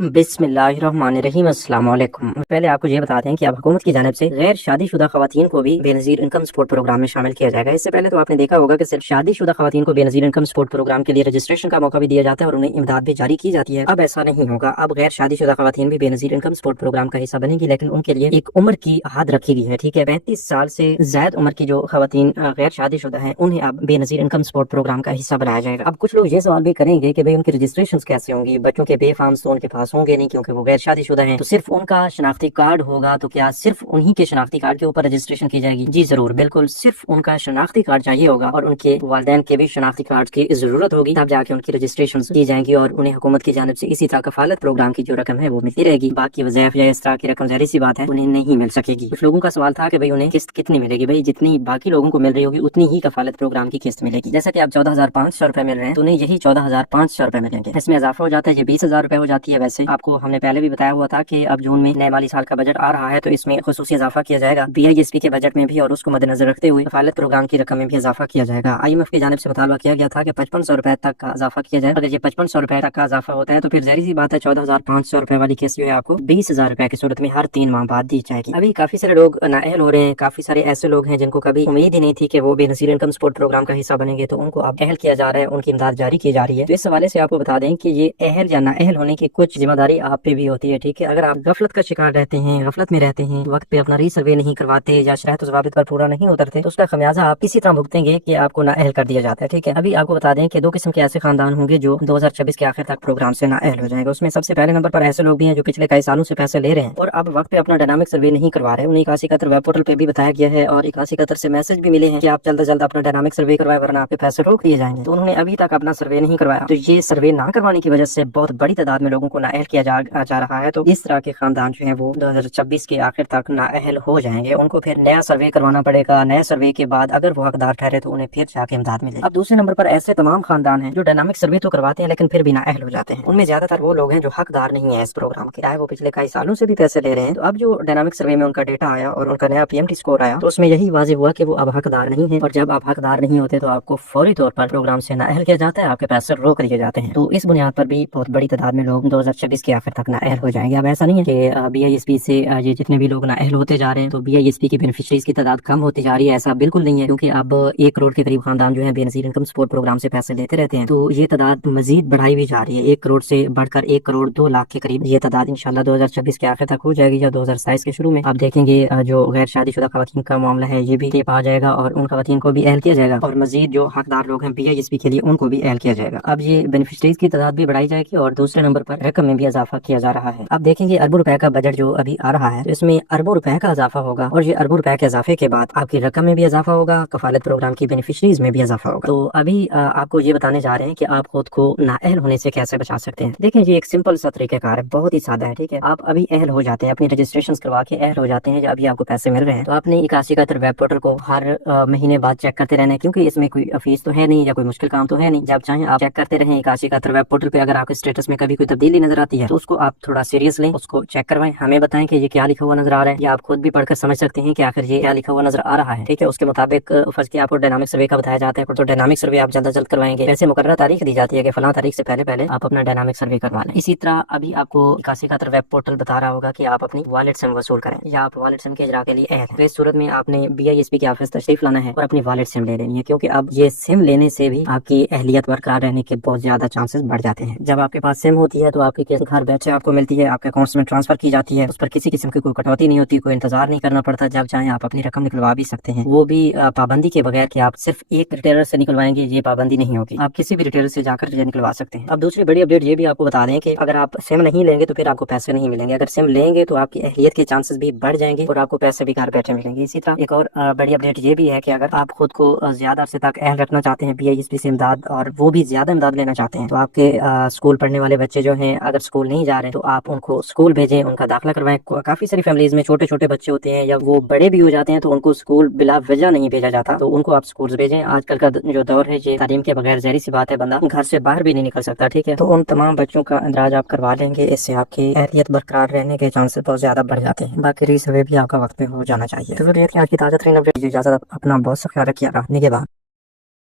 बिस्मिल्लाहिर्रहमानिर्रहीम। अस्सलाम वालेकुम। पहले आपको ये बता दें कि अब हुकूमत की जानिब से गैर शादीशुदा खवातीन को भी बेनज़ीर इनकम सपोर्ट प्रोग्राम में शामिल किया जाएगा। इससे पहले तो आपने देखा होगा कि सिर्फ शादीशुदा खवातीन को बेनज़ीर इनकम सपोर्ट प्रोग्राम के लिए रजिस्ट्रेशन का मौका भी दिया जाता है और उन्हें इमदाद भी जारी की जाती है। अब ऐसा नहीं होगा, अब गैर शादीशुदा खवातीन भी बेनज़ीर इनकम सपोर्ट प्रोग्राम का हिस्सा बनेगी, लेकिन उनके लिए एक उम्र की हद रखी गई है। ठीक है, 35 साल से ज्यादा उम्र की जो खवातीन गैर शादीशुदा हैं उन्हें अब बेनज़ीर इनकम सपोर्ट प्रोग्राम का हिस्सा बनाया जाएगा। अब कुछ लोग ये सवाल भी करेंगे कि भाई उनकी रजिस्ट्रेशन कैसे होंगी, बच्चों के बेफार्म्स तो उनके पास होंगे नहीं क्योंकि वो गैर शादीशुदा हैं, तो सिर्फ उनका शनाख्ती कार्ड होगा। तो क्या सिर्फ उन्हीं के शनाख्ती कार्ड के ऊपर रजिस्ट्रेशन की जाएगी? जी जरूर, बिल्कुल, सिर्फ उनका शनाख्ती कार्ड चाहिए होगा और उनके वालिदैन के भी शनाख्ती कार्ड की जरूरत होगी, तब जाके उनकी रजिस्ट्रेशन की जाएंगी और उन्हें हुकूमत की जानिब से इसी तरह कफालत प्रोग्राम की जो रकम है वो मिलती रहेगी। बाकी वज़ैफ या इस तरह की रकम ज़ाहिर सी बात है उन्हें नहीं मिल सकेगी। कुछ लोगों का सवाल था कि भाई उन्हें किस्त कितनी मिलेगी? भाई जितनी बाकी लोगों को मिल रही होगी उतनी ही कफालत प्रोग्राम की किस्त मिलेगी। जैसा कि आप 14,500 रुपए मिल रहे हैं तो उन्हें यही 14,500 रुपए मिलेंगे। इसमें इजाफा हो जाता है, ये 20,000 रुपए हो जाती है। वैसे आपको हमने पहले भी बताया हुआ था कि अब जून में नए माली साल का बजट आ रहा है तो इसमें खुसूसी इजाफा किया जाएगा BISP के बजट में भी, और उसको मद्देनजर रखते हुए कफालत प्रोग्राम की रकम में भी इजाफा किया जाएगा। IMF की जानिब से मुतालबा किया गया था कि 5500 रुपए तक का इजाफा किया जाए। अगर ये 5500 रुपए तक का इजाफा होता है तो फिर जाहिर सी बात है 14,500 रुपए वाली किस्त जो है आपको 20,000 रुपए की सूरत में हर 3 माह बाद दी जाएगी। अभी काफी सारे लोग नाअहल हो रहे हैं, काफी सारे ऐसे लोग हैं जिनको कभी उम्मीद ही नहीं थी कि वो बेनज़ीर इनकम सपोर्ट प्रोग्राम का हिस्सा बनेंगे, तो उनको अब अहल किया जा रहा है, उनकी इमदाद जारी की जा रही है। तो इस हवाले से आपको बता दें कि ये अहल या नाअहल होने की कुछ जिम्मेदारी आप पे भी होती है। ठीक है, अगर आप गफलत का शिकार रहते हैं, गफलत में रहते हैं, वक्त पे अपना रीसर्वे नहीं करवाते या शराइत ज़वाबित पर पूरा नहीं उतरते, तो उसका खमियाजा आप इसी तरह भुगतेंगे कि आपको नाअहल कर दिया जाता है। ठीक है, अभी आपको बता दें कि 2 किस्म के ऐसे खानदान होंगे जो 2026 के आखिर तक प्रोग्राम से नाअहल हो जाएंगे। उसमें सबसे पहले नंबर पर ऐसे लोग भी हैं जो पिछले कई सालों से पैसे ले रहे हैं और अब वक्त पे अपना डायनामिक सर्वे नहीं करवा रहे। उन्हें 8171 वेब पोर्टल पे भी बताया गया है और 8171 से मैसेज भी मिले हैं कि आप जल्द से जल्द अपना डायनामिक सर्वे करवाए वरना आपके पैसे रोक दिए जाएंगे। तो उन्होंने अभी तक अपना सर्वे नहीं करवाया, तो ये सर्वे ना करवाने की वजह से बहुत बड़ी तादाद में लोगों को नाअहल किया जा रहा है। तो इस तरह के खानदान जो है वो 2026 के आखिर तक नाअहल हो जाएंगे। उनको फिर नया सर्वे करवाना पड़ेगा। नए सर्वे के बाद अगर वो हकदार ठहरे तो उन्हें फिर जाके इमदाद मिलेगी। अब दूसरे नंबर पर ऐसे तमाम खानदान हैं जो डायनामिक सर्वे तो करवाते हैं लेकिन फिर भी नाअहल हो जाते हैं। उनमें ज्यादातर वो लोग हैं जो हकदार नहीं है इस प्रोग्राम के, चाहे वो पिछले कई सालों से भी पैसे ले रहे हैं। तो अब जो डायनामिक सर्वे में उनका डेटा आया और उनका नया PMT स्कोर आया तो उसमें यही वाज़ेह हुआ कि वो अब हकदार नहीं है, और जब आप हकदार नहीं होते तो आपको फौरी तौर पर प्रोग्राम से नाअहल किया जाता है, आपके पैसे रोक दिए जाते हैं। तो इस बुनियाद पर भी बहुत बड़ी तादाद में लोग 2026 के आखिर तक नाअहल हो जाएंगे। अब ऐसा नहीं है कि BISP से ये जितने भी लोग नाअहल होते जा रहे हैं तो BISP की बेनिफिशरीज की तादाद कम होती जा रही है, ऐसा बिल्कुल नहीं है, क्योंकि अब 1 करोड़ के करीब खानदान जो है बेनज़ीर इनकम सपोर्ट प्रोग्राम से पैसे लेते रहते हैं। तो ये तादाद मजीद बढ़ाई भी जा रही है, 1 करोड़ से बढ़कर 1 करोड़ 2 लाख के करीब ये तादाद इंशाल्लाह 2026 के आखिर तक हो जाएगी या 2027 के शुरू में। आप देखेंगे जो गैर शादीशुदा खवातीन का मामला है ये भी टेप आ जाएगा और उन खवातीन को भी अहल किया जाएगा, और मजीद जो हकदार लोग हैं BISP के लिए उनको भी अहल किया जाएगा। अब ये बेनिफिशरीज की तादाद भी बढ़ाई जाएगी और दूसरे नंबर पर रकम में भी इजाफा किया जा रहा है। अब देखेंगे अरबों रुपए का बजट जो अभी आ रहा है तो इसमें अरबों रुपए का इजाफा होगा, और ये अरबों रुपए के इजाफे के बाद आपकी रकम में भी इजाफा होगा, कफालत प्रोग्राम की बेनिफिशरीज में भी इजाफा होगा। तो अभी आपको ये बताने जा रहे हैं कि आप खुद को नाअहल होने से कैसे बचा सकते हैं। देखें ये एक सिंपल सा तरीकाकार है, बहुत ही सादा है। ठीक है, आप अभी अहल हो जाते हैं, अपनी रजिस्ट्रेशन करवा के अहल हो जाते हैं, अभी आपको पैसे मिल रहे हैं तो आपने 8171 वेब पोर्टल को हर महीने बाद चेक करते रहना है, क्योंकि इसमें कोई फीस तो है नहीं या कोई मुश्किल काम तो है नहीं। जब चाहें आप चेक करते रहें 8171 वेब पोर्टल पे। अगर आपके स्टेटस में कभी कोई तब्दीली नजर आती है तो उसको आप थोड़ा सीरियस लें, उसको चेक करवाएं, हमें बताएं कि ये क्या लिखा हुआ नजर आ रहा है, या आप खुद भी पढ़कर समझ सकते हैं कि आखिर ये क्या लिखा हुआ नजर आ रहा है। ठीक है, उसके मुताबिक फर्ज किया आपको डायनामिक सर्वे का बताया जाता है तो डायनामिक सर्वे आप जल्द जल्द करवाएंगे। वैसे मुकर्रर तारीख दी जाती है कि फलां तारीख से पहले आप अपना डायनामिक सर्वे करवा लें। इसी तरह अभी आपको 8171 वेब पोर्टल बता रहा होगा कि आप अपनी वॉलेट सिम वसूल करें या आप वॉलेट सिम के इजरा के लिए अहल हैं, तो इस सूरत में आपने BISP के ऑफिस तशरीफ लाना है और अपनी वॉलेट सिम ले लेनी है, क्योंकि अब ये सिम लेने से भी आपकी अहलियत बरकरार रहने के बहुत ज्यादा चांसेस बढ़ जाते हैं। जब आपके पास सिम होती है तो आपकी किस्त घर बैठे आपको मिलती है, आपके अकाउंट्स में ट्रांसफर की जाती है, उस पर किसी किस्म की कोई कटौती नहीं होती, कोई इंतजार नहीं करना पड़ता, जब चाहे आप अपनी रकम निकलवा भी सकते हैं, वो भी पाबंदी के बगैर कि आप सिर्फ एक रिटेलर से निकलवाएंगे, ये पाबंदी नहीं होगी, आप किसी भी रिटेलर से जाकर निकलवा सकते हैं। अब दूसरी बड़ी अपडेट ये भी आपको बता दें कि अगर आप सिम नहीं लेंगे तो फिर आपको पैसे नहीं मिलेंगे, अगर सिम लेंगे तो आपकी अहलियत के चांसेस भी बढ़ जाएंगे और आपको पैसे भी घर बैठे मिलेंगे। इसी तरह एक और बड़ी अपडेट ये भी है कि अगर आप खुद को ज्यादा अरसे तक अहल रखना चाहते हैं BISP से इमदाद, और वो भी ज्यादा इमदाद लेना चाहते हैं, तो आपके स्कूल पढ़ने वाले बच्चे जो हैं अगर स्कूल नहीं जा रहे तो आप उनको स्कूल भेजें, उनका दाखिला करवाएं। काफी सारी फैमिलीज में छोटे छोटे बच्चे होते हैं या वो बड़े भी हो जाते हैं तो उनको स्कूल बिला वजह नहीं भेजा जाता, तो उनको आप स्कूल भेजें। आजकल का जो दौर है ये तालीम के बगैर ज़ाहिर सी बात है बंदा घर से बाहर भी नहीं निकल सकता। ठीक है, तो उन तमाम बच्चों का इंदराज आप करवा लेंगे, इससे आपकी अहलियत बरकरार रहने के चांसेस बहुत ज्यादा बढ़ जाते हैं। बाकी रीसर्वे भी आपका वक्त पे हो जाना चाहिए। तो आज की ताज़ा तरीन अपडेट, इजाजत, अपना बहुत सा ख्याल रखिएगा। निगहबान।